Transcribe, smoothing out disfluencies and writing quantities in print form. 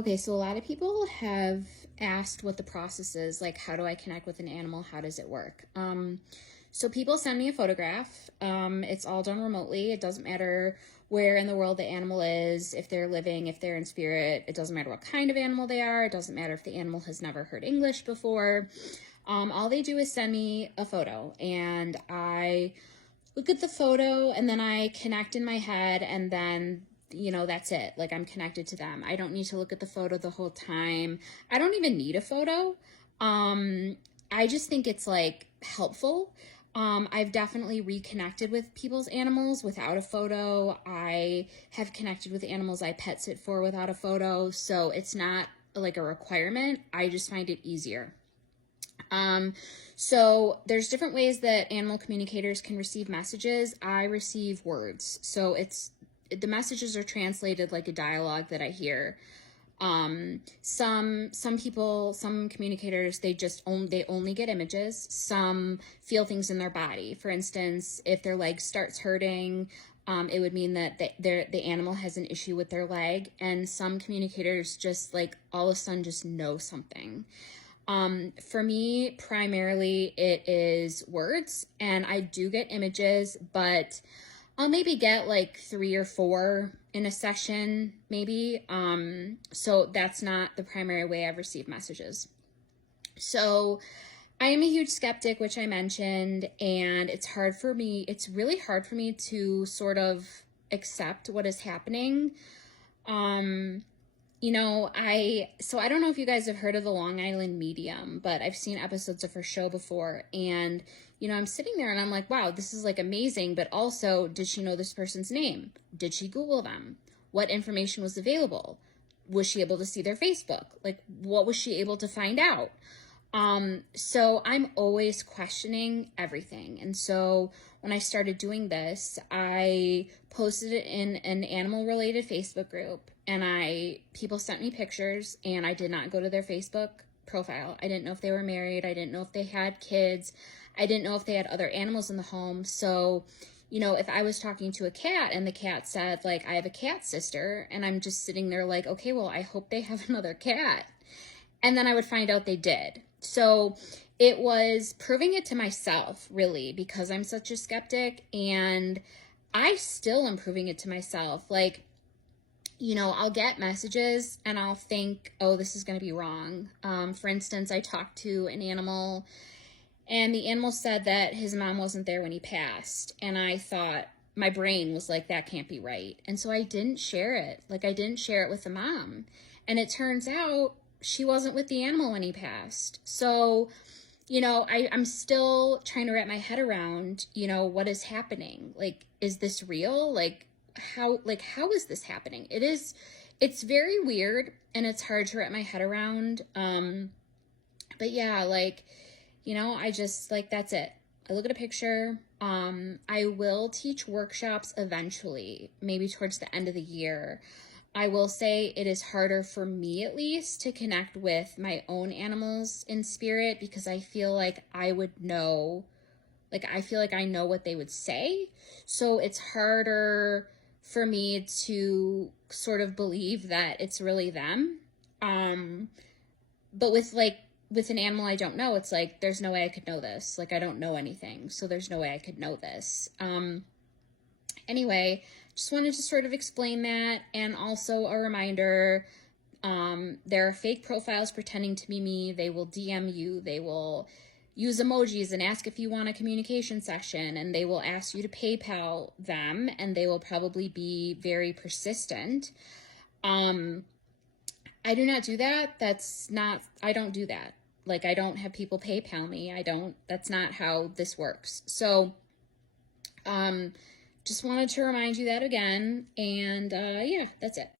Okay, so a lot of people have asked what the process is, like how do I connect with an animal? How does it work? So people send me a photograph. It's all done remotely. It doesn't matter where in the world the animal is, if they're living, if they're in spirit. It doesn't matter what kind of animal they are. It doesn't matter if the animal has never heard English before. All they do is send me a photo, and I look at the photo and then I connect in my head, and then that's it. Like, I'm connected to them. I don't need to look at the photo the whole time. I don't even need a photo. I just think it's like helpful. I've definitely reconnected with people's animals without a photo. I have connected with animals I pet sit for without a photo. So it's not like a requirement. I just find it easier. So there's different ways that animal communicators can receive messages. I receive words. So the messages are translated like a dialogue that I hear. Some people, some communicators, they only get images. Some feel things in their body. For instance, if their leg starts hurting, it would mean that the animal has an issue with their leg. And some communicators just like all of a sudden just know something. For me, primarily it is words, and I do get images, but I'll maybe get like 3 or 4 in a session, maybe. So that's not the primary way I've received messages. So I am a huge skeptic, which I mentioned, and it's really hard for me to sort of accept what is happening. I don't know if you guys have heard of the Long Island medium, but I've seen episodes of her show before, and I'm sitting there and I'm like, wow, this is like amazing, but also, did she know this person's name? Did she Google them? What information was available? Was she able to see their Facebook? Like, what was she able to find out? So I'm always questioning everything. And so when I started doing this, I posted it in an animal related Facebook group, and people sent me pictures, and I did not go to their Facebook profile. I didn't know if they were married. I didn't know if they had kids. I didn't know if they had other animals in the home. So, if I was talking to a cat and the cat said, like, I have a cat sister, and I'm just sitting there like, okay, well, I hope they have another cat. And then I would find out they did. So it was proving it to myself, really, because I'm such a skeptic, and I still am proving it to myself. Like, I'll get messages and I'll think, oh, this is going to be wrong. For instance, I talked to an animal, and the animal said that his mom wasn't there when he passed. And I thought, my brain was like, that can't be right. And so I didn't share it. Like, I didn't share it with the mom. And it turns out she wasn't with the animal when he passed. So, I'm still trying to wrap my head around, what is happening? Like, is this real? How is this happening? It's very weird, and it's hard to wrap my head around. But yeah, I just, that's it. I look at a picture. I will teach workshops eventually, maybe towards the end of the year. I will say it is harder for me, at least, to connect with my own animals in spirit, because I feel like I would know, I feel like I know what they would say. So it's harder for me to sort of believe that it's really them. But with an animal I don't know, it's like, there's no way I could know this. Like, I don't know anything, so there's no way I could know this. Anyway, just wanted to sort of explain that. And also a reminder, there are fake profiles pretending to be me. They will DM you. They will use emojis and ask if you want a communication session, and they will ask you to PayPal them, and they will probably be very persistent. I do not do that. I don't do that. Like, I don't have people PayPal me. That's not how this works. So, just wanted to remind you that again, and yeah, that's it.